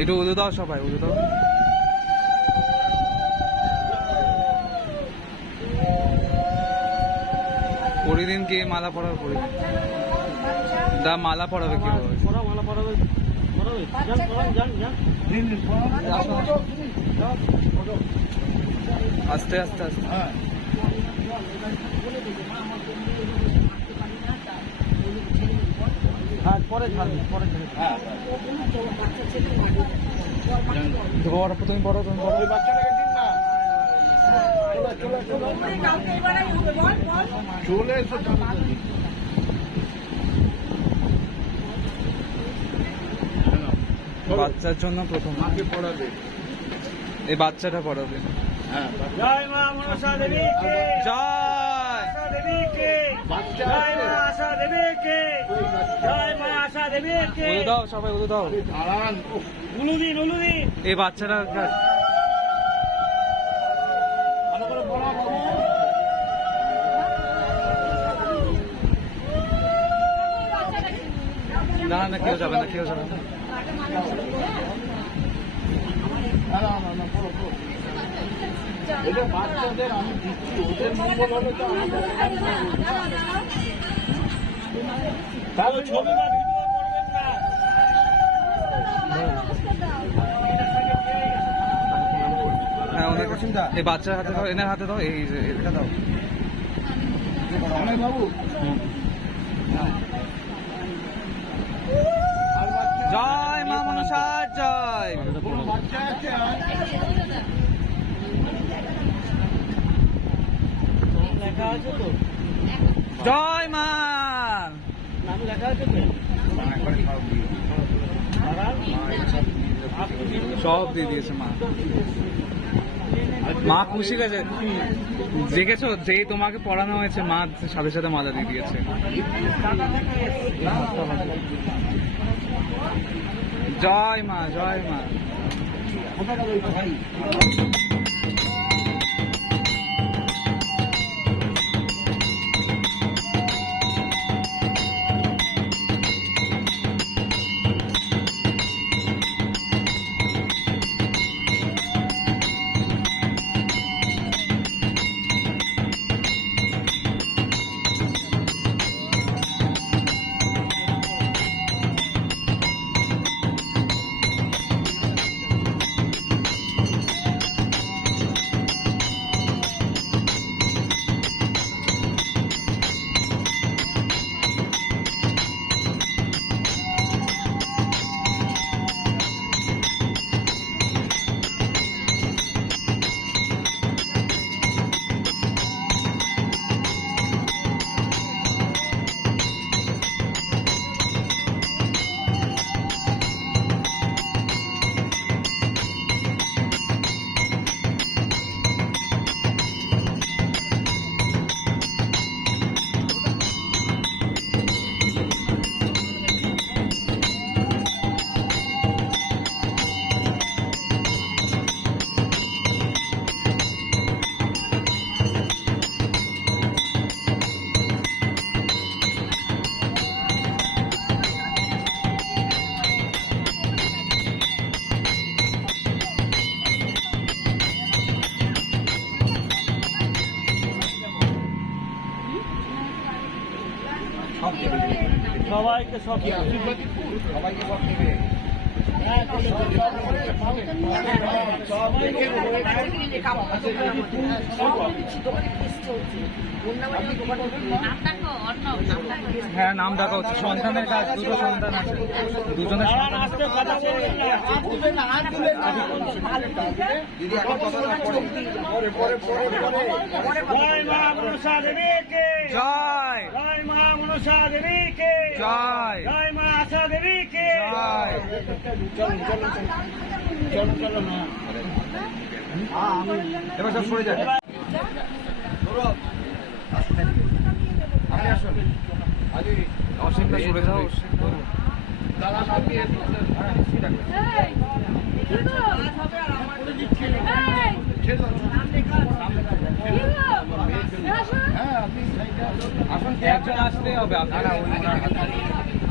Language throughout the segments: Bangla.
একটু উদু দাও সবাই উদু দাও। পরিদিন কে মালা পরাবে পরিদিন। দা মালা পড়াবে কি পড়া মালা পড়াবে পড়াবে আস্তে আস্তে আস্তে। হ্যাঁ। পরে ছাড়বে পরে ছেড়ে তো বড় তুমি বড় তুমি বড়। চলে এসো বাচ্চার জন্য প্রথম। মাকে পড়াবে। এই বাচ্চাটা পড়াবে। হ্যাঁ জয় মা মনসা দেবী জয়। দেবী কে জয়। মা আশা দেবী কে জয় মা আশা দেবী কে উদু দাও সবাই উদু দাও উলুদিন উলুদিন এই বাচ্চাটা ভালো করে পড়া বাবু। না না কেউ যাবে না কেউ যাবে না না, না, না। এটা বাচ্চাদের আমি দিচ্ছি ওদের মঙ্গল হলে তো তাহলে ছবি বা ভিডিও করবেন না। হ্যাঁ ওনার কাছে এই বাচ্চার হাতে দাও এনার হাতে দাও এই এটা দাও। বাবু জয় মা মনসা জয়। বাচ্চা আছে আর? নাম লেখা আছে তো? জয় মা। নাম লেখা আছে তো? দাঁড়ান। আপনি দিন। সব দিয়ে দিয়েছে মা। মা খুশি গেছে দেখেছ যেই তোমাকে পড়ানো হয়েছে মা সাথে সাথে মালা দিয়ে দিয়েছে। জয় মা জয় মা। সবাইকে সব সবাইকে সব দেবে। হ্যাঁ। হ্যাঁ নাম ডাকা হচ্ছে। সন্তানের কাজ দুটো সন্তান আছে। দুজনের জয় মনসা দেবী কে জয় জয় মা আশা দেবী কে জয় চলো চলো চলো চলো না এবার সব সরে যাবে আপনি আসুন অসীমটা সরে যাও দাঁড়ান আপনি একজন আসতে হবে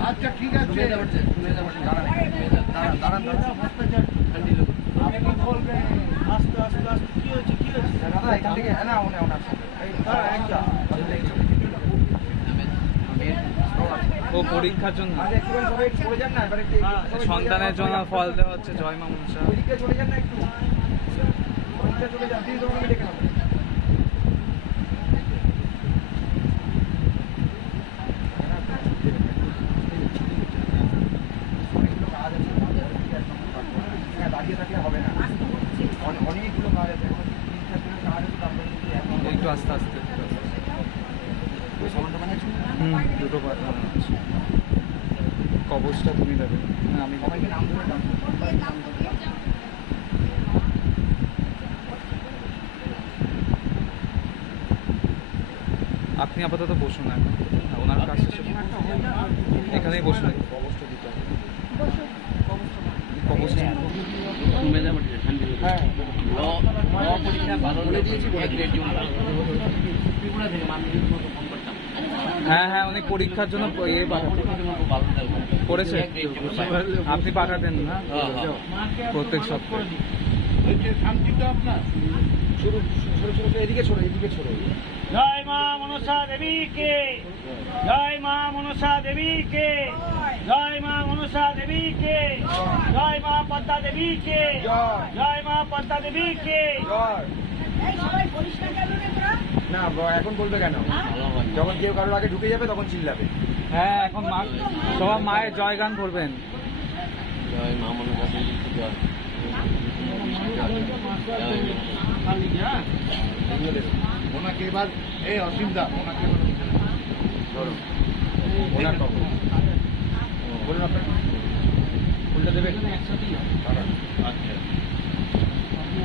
আচ্ছা ঠিক আছে। দাঁড়ান দাঁড়ান দাঁড়ান দাঁড়ান আপনি কি বলবেন আস্তে আস্তে আস্তে কি হয়েছে কি হয়েছে? দাদা এখান থেকে না ওনে ওনার দাঁড়া, একটা ও পরীক্ষার জন্য। একটু- হ্যাঁ, সন্তানের জন্য ফল দেওয়া হচ্ছে জয় মা মনসা। চলে যান না একটু। চলে যান দিদি তোমাকে ডেকে নেব অনেকগুলো কাজ আছে হ্যাঁ, দাঁড়িয়ে থাকলে হবে না অনে- অনেকগুলো কাজ আছে এখন তিন চারজনের কাজ আছে তারপরে যদি এখন একটু আস্তে আস্তে একটু আস্তে। ওই সামানটা বানিয়েছো? হুম দুটো পাতা আছে কবচটা তুমি দেবে না, আমি সবাইকে নাম ধরে। আপনি আপাতত বসুন এখন। ওনার কাজ এখানেই বসুন। কবচটা দিতে হবে হ্যাঁ হ্যাঁ হ্যাঁ উনি পরীক্ষার জন্য ইয়ে করেছে। আপনি পাঠাতেন না? প্রত্যেক সপ্তাহে। এদিকে ছোড়ো এদিকে ছোড়ো জয় মা মনসা দেবী কে? জয় মা মনসা দেবী কে? জয় মা মনসা দেবী কে? জয় মা পদ্মা দেবী কে? জয়। জয় মা পদ্মা দেবী কে? জয় না এখন বলবে কেন? যখন কেউ কারোর আগে ঢুকে যাবে তখন চিল্লাবে। হ্যাঁ এখন মা সবার মায়ের জয়গান করবেন ওনাকে এবার এই অসীমদা ওনাকে এবার ধরো ওনার কখন বলুন আপনার ফুলটা দেবে দাঁড়ান। অসীমদা আপনারা ফুলটা নাও হ্যাঁ ওই যে কতগুলো মাছ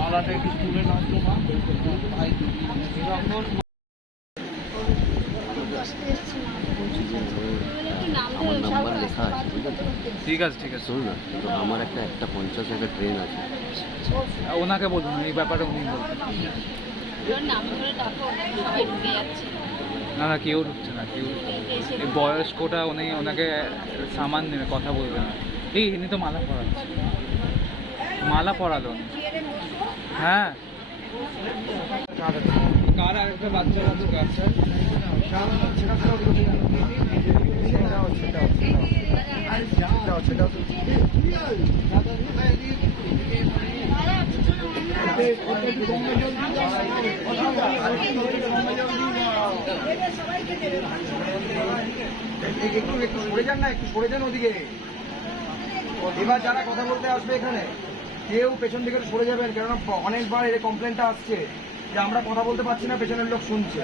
মালাটা একটু তুলে? ঠিক আছে ঠিক আছে। শোন না তো আমার একটা একটা পঞ্চাশ একটা ট্রেন আছে। ওনাকে বলুন এই ব্যাপারে উনি বলবেন না না কেউ ঢুকছে না কেউ এই বয়স্কটা উনি ওনাকে সামান নেবে কথা বলবে না। এই ইনি তো মালা পরাচ্ছে মালা পরালো। হ্যাঁ। কার আরেকটা বাচ্চা একটু একটু সরে যান না একটু সরে যান ওদিকে। এবার যারা কথা বলতে আসবে এখানে। কেউ পেছন দিকে সরে যাবেন কেননা অনেকবার এই কমপ্লেনটা আসছে যে আমরা কথা বলতে পারছি না পেছনের লোক শুনছে।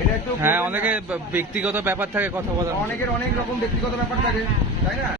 এটা একটু হ্যাঁ অনেকের ব্যক্তিগত ব্যাপার থাকে কথা বলার অনেকের অনেক রকম ব্যক্তিগত ব্যাপার থাকে তাই না?